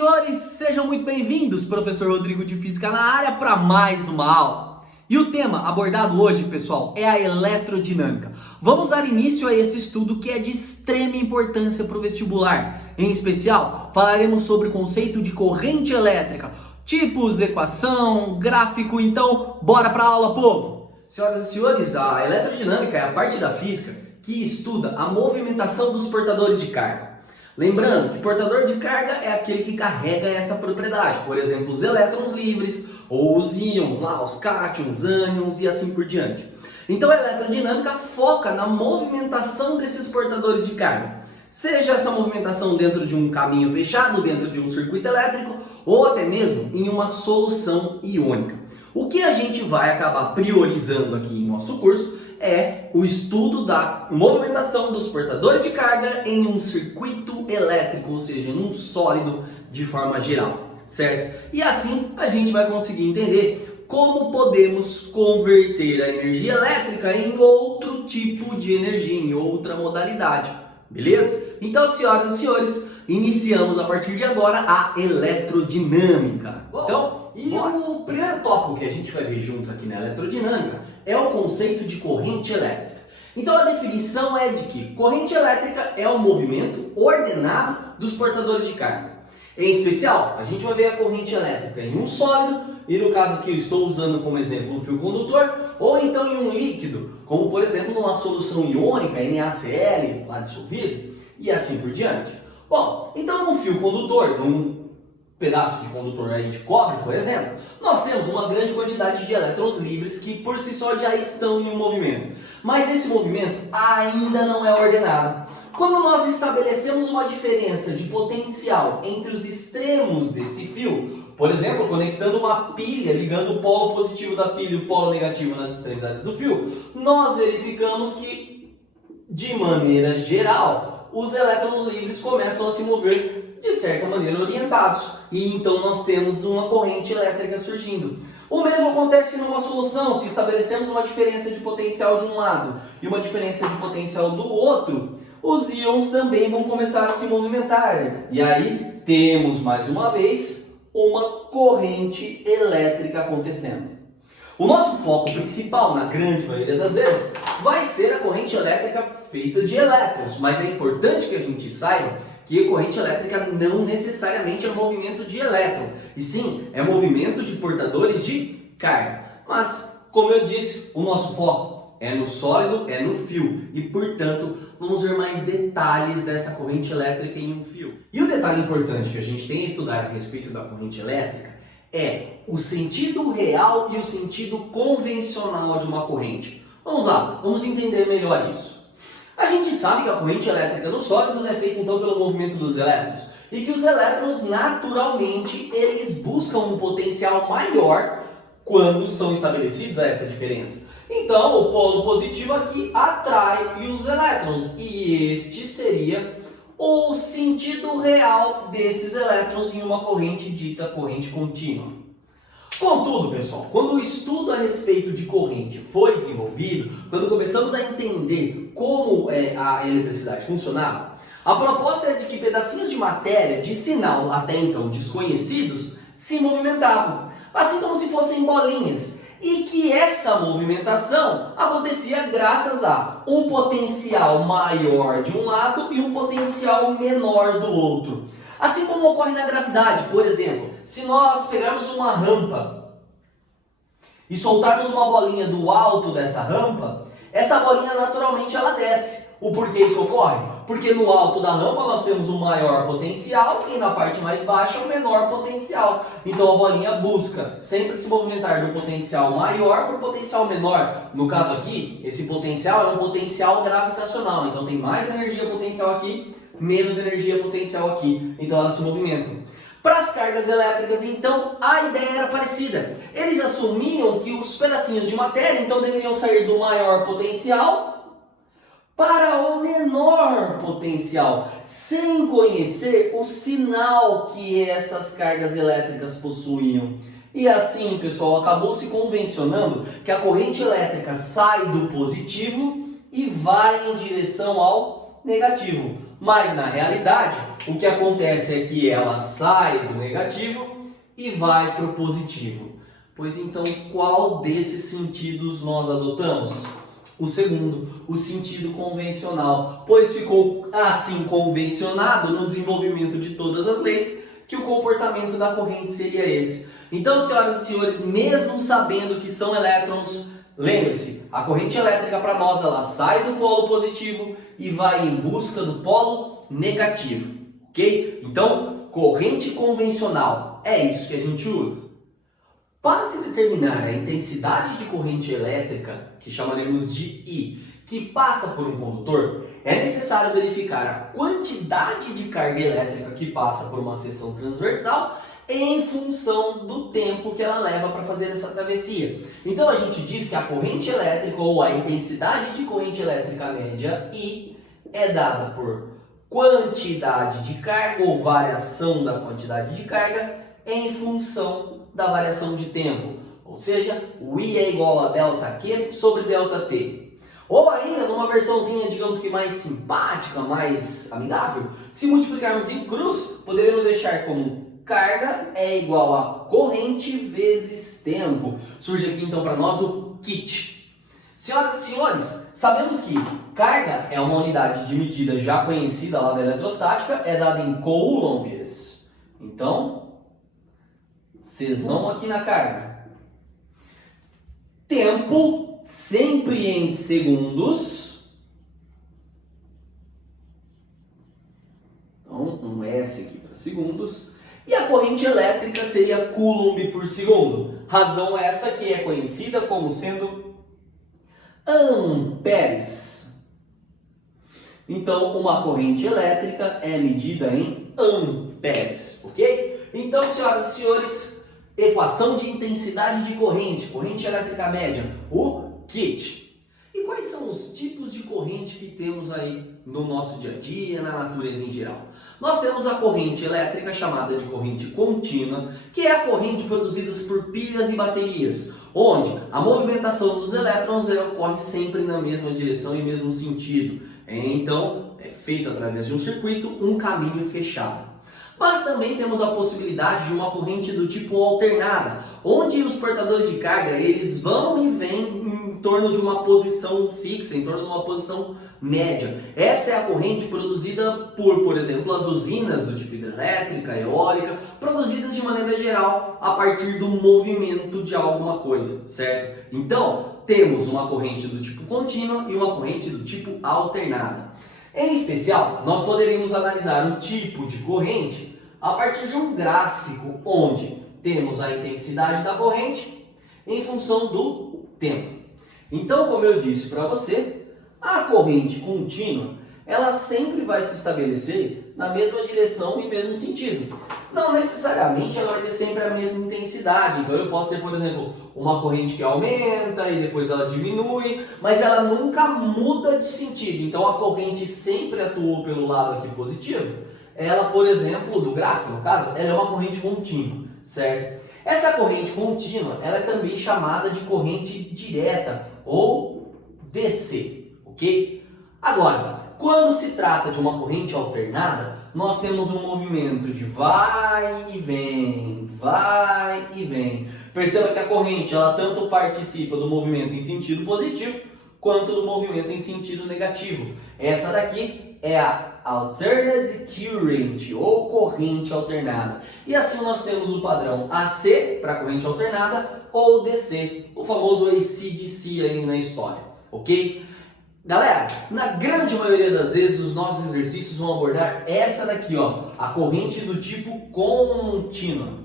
senhores, sejam muito bem-vindos, professor Rodrigo de Física na área para mais uma aula. E o tema abordado hoje, pessoal, é a eletrodinâmica. Vamos dar início a esse estudo que é de extrema importância para o vestibular. Em especial, falaremos sobre o conceito de corrente elétrica, tipos, equação, gráfico, então bora para a aula, povo! Senhoras e senhores, a eletrodinâmica é a parte da física que estuda a movimentação dos portadores de carga. Lembrando que portador de carga é aquele que carrega essa propriedade, por exemplo, os elétrons livres, ou os íons, lá, os cátions, ânions e assim por diante. Então a eletrodinâmica foca na movimentação desses portadores de carga. Seja essa movimentação dentro de um caminho fechado, dentro de um circuito elétrico, ou até mesmo em uma solução iônica. O que a gente vai acabar priorizando aqui em nosso curso é o estudo da movimentação dos portadores de carga em um circuito elétrico, ou seja, num sólido de forma geral, certo? E assim a gente vai conseguir entender como podemos converter a energia elétrica em outro tipo de energia, em outra modalidade, beleza? Então, senhoras e senhores, iniciamos a partir de agora a eletrodinâmica. Então, o primeiro tópico que a gente vai ver juntos aqui na eletrodinâmica é o conceito de corrente elétrica. Então a definição é de que corrente elétrica é o movimento ordenado dos portadores de carga. Em especial, a gente vai ver a corrente elétrica em um sólido, e no caso que eu estou usando como exemplo um fio condutor, ou então em um líquido, como por exemplo numa solução iônica, NaCl, lá dissolvido, e assim por diante. Bom, então num fio condutor, num pedaço de condutor aí de cobre, por exemplo, nós temos uma grande quantidade de elétrons livres que por si só já estão em um movimento. Mas esse movimento ainda não é ordenado. Quando nós estabelecemos uma diferença de potencial entre os extremos desse fio, por exemplo, conectando uma pilha, ligando o polo positivo da pilha e o polo negativo nas extremidades do fio, nós verificamos que, de maneira geral, os elétrons livres começam a se mover de certa maneira orientados, e então nós temos uma corrente elétrica surgindo. O mesmo acontece numa solução. Se estabelecemos uma diferença de potencial de um lado e uma diferença de potencial do outro, os íons também vão começar a se movimentar, e aí temos mais uma vez uma corrente elétrica acontecendo. O nosso foco principal, na grande maioria das vezes, vai ser a corrente elétrica feita de elétrons, mas é importante que a gente saiba que a corrente elétrica não necessariamente é movimento de elétron, e sim, é movimento de portadores de carga. Mas, como eu disse, o nosso foco é no sólido, é no fio, e portanto, vamos ver mais detalhes dessa corrente elétrica em um fio. E o detalhe importante que a gente tem a estudar a respeito da corrente elétrica é o sentido real e o sentido convencional de uma corrente. Vamos lá, vamos entender melhor isso. A gente sabe que a corrente elétrica nos sólidos é feita então pelo movimento dos elétrons, e que os elétrons naturalmente eles buscam um potencial maior quando são estabelecidos a essa diferença. Então o polo positivo aqui atrai os elétrons, e este seria o sentido real desses elétrons em uma corrente dita corrente contínua. Contudo, pessoal, quando o estudo a respeito de corrente foi desenvolvido, quando começamos a entender como a eletricidade funcionava, a proposta é de que pedacinhos de matéria, de sinal até então desconhecidos, se movimentavam, assim como se fossem bolinhas, e que essa movimentação acontecia graças a um potencial maior de um lado e um potencial menor do outro. Assim como ocorre na gravidade, por exemplo, se nós pegarmos uma rampa e soltarmos uma bolinha do alto dessa rampa, essa bolinha naturalmente ela desce. O porquê isso ocorre? Porque no alto da rampa nós temos um maior potencial e na parte mais baixa um menor potencial. Então a bolinha busca sempre se movimentar do potencial maior para o potencial menor. No caso aqui, esse potencial é um potencial gravitacional. Então tem mais energia potencial aqui, menos energia potencial aqui. Então elas se movimentam. Para as cargas elétricas, então, a ideia era parecida. Eles assumiam que os pedacinhos de matéria, então, deveriam sair do maior potencial para o menor potencial, sem conhecer o sinal que essas cargas elétricas possuíam. E assim, pessoal, acabou se convencionando que a corrente elétrica sai do positivo e vai em direção ao negativo. Mas na realidade, o que acontece é que ela sai do negativo e vai para o positivo. Pois então, qual desses sentidos nós adotamos? O segundo, o sentido convencional, pois ficou assim convencionado no desenvolvimento de todas as leis que o comportamento da corrente seria esse. Então, senhoras e senhores, mesmo sabendo que são elétrons, lembre-se, a corrente elétrica para nós ela sai do polo positivo e vai em busca do polo negativo, ok? Então, corrente convencional é isso que a gente usa. Para se determinar a intensidade de corrente elétrica, que chamaremos de I, que passa por um condutor, é necessário verificar a quantidade de carga elétrica que passa por uma seção transversal em função do tempo que ela leva para fazer essa travessia. Então a gente diz que a corrente elétrica ou a intensidade de corrente elétrica média I é dada por quantidade de carga ou variação da quantidade de carga em função da variação de tempo, ou seja, o I é igual a ΔQ sobre ΔT. Ou ainda, numa versãozinha, digamos que mais simpática, mais amigável, se multiplicarmos em cruz, poderemos deixar como carga é igual a corrente vezes tempo. Surge aqui então para nós o kit. Senhoras e senhores, sabemos que carga é uma unidade de medida já conhecida lá da eletrostática, é dada em coulombs. Então, Czão aqui na carga. Tempo, sempre em segundos. Então, um S aqui para segundos. E a corrente elétrica seria coulomb por segundo. Razão essa que é conhecida como sendo amperes. Então, uma corrente elétrica é medida em amperes, ok? Então, senhoras e senhores, equação de intensidade de corrente, corrente elétrica média, o kit. E quais são os tipos de corrente que temos aí no nosso dia a dia, na natureza em geral? Nós temos a corrente elétrica chamada de corrente contínua, que é a corrente produzida por pilhas e baterias, onde a movimentação dos elétrons ocorre sempre na mesma direção e mesmo sentido. Então, é feito através de um circuito, um caminho fechado. Mas também temos a possibilidade de uma corrente do tipo alternada, onde os portadores de carga eles vão e vêm em torno de uma posição fixa, em torno de uma posição média. Essa é a corrente produzida por exemplo, as usinas do tipo hidrelétrica, eólica, produzidas de maneira geral a partir do movimento de alguma coisa, certo? Então, temos uma corrente do tipo contínua e uma corrente do tipo alternada. Em especial, nós poderíamos analisar o tipo de corrente a partir de um gráfico onde temos a intensidade da corrente em função do tempo. Então, como eu disse para você, a corrente contínua, ela sempre vai se estabelecer na mesma direção e mesmo sentido. Não necessariamente ela vai ter sempre a mesma intensidade. Então eu posso ter, por exemplo, uma corrente que aumenta e depois ela diminui, mas ela nunca muda de sentido. Então a corrente sempre atuou pelo lado aqui positivo. Ela, por exemplo, do gráfico, no caso, ela é uma corrente contínua, certo? Essa corrente contínua, ela é também chamada de corrente direta ou DC, ok? Agora, quando se trata de uma corrente alternada, nós temos um movimento de vai e vem, vai e vem. Perceba que a corrente, ela tanto participa do movimento em sentido positivo, quanto do movimento em sentido negativo. Essa daqui é a Alternate Current, ou corrente alternada. E assim nós temos o padrão AC para corrente alternada, ou DC, o famoso AC/DC aí na história, ok? Galera, na grande maioria das vezes os nossos exercícios vão abordar essa daqui, ó, a corrente do tipo contínua.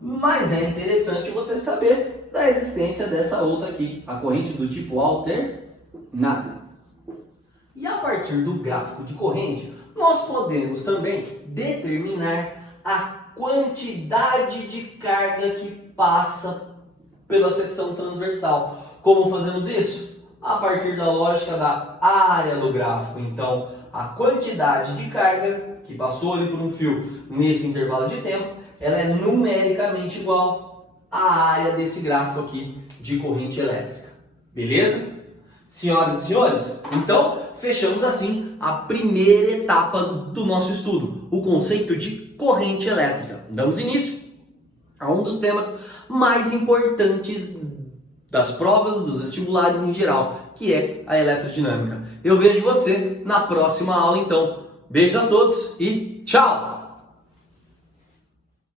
Mas é interessante você saber da existência dessa outra aqui, a corrente do tipo alternada. E a partir do gráfico de corrente, nós podemos também determinar a quantidade de carga que passa pela seção transversal. Como fazemos isso? A partir da lógica da área do gráfico. Então, a quantidade de carga que passou ali por um fio nesse intervalo de tempo, ela é numericamente igual à área desse gráfico aqui de corrente elétrica. Beleza? Senhoras e senhores, então fechamos assim a primeira etapa do nosso estudo, o conceito de corrente elétrica. Damos início a um dos temas mais importantes das provas, dos vestibulares em geral, que é a eletrodinâmica. Eu vejo você na próxima aula então. Beijos a todos e tchau!